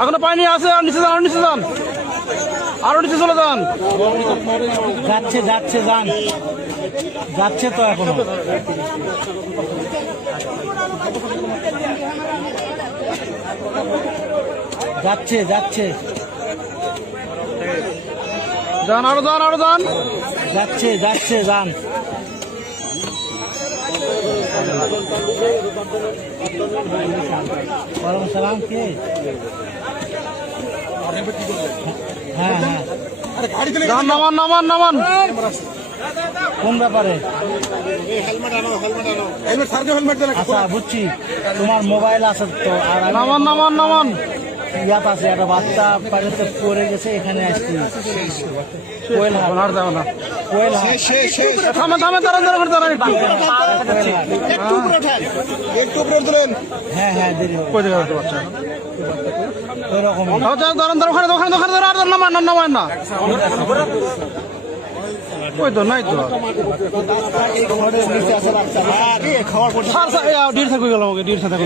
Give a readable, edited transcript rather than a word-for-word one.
এখনো পানি আছে, আর নিচে যান, আরো নিচে যান, আরো নিচে চলে যান। যাচ্ছে যাচ্ছে যান, যাচ্ছে তো এখনো। যাচ্ছে যাচ্ছে, যান, আরো যান, আরো যান। যাচ্ছে যাচ্ছে যান। ওয়ালাইকুম সালাম। কে? হ্যাঁ হ্যাঁ, যান, নামান নামান নামান। কোন ব্যাপারে? আচ্ছা বুঝছি, তোমার মোবাইল আছে তো। আর নামান নামান নামান। ইয়াত আছে, একটা বাচ্চা বাড়িতে পড়ে গেছে, এখানে আসছি। কোয়েল হাট, আর যাবো না। কোয়েল হাট। থামে থামে, দাঁড়ান দাঁড়ান দাঁড়ান একটু। হ্যাঁ হ্যাঁ, দেরি হবে। কই দেখা যাচ্ছে বাচ্চা? ওই রকম দাঁড়ান দাঁড়ান, ওখানে ওখানে ওখানে দাঁড়ান, আর নামান না, নামান না। ওই তো নাই তো। নিচে আছে বাচ্চা। ডির থাকবে গেল, আমাকে ডির সাথে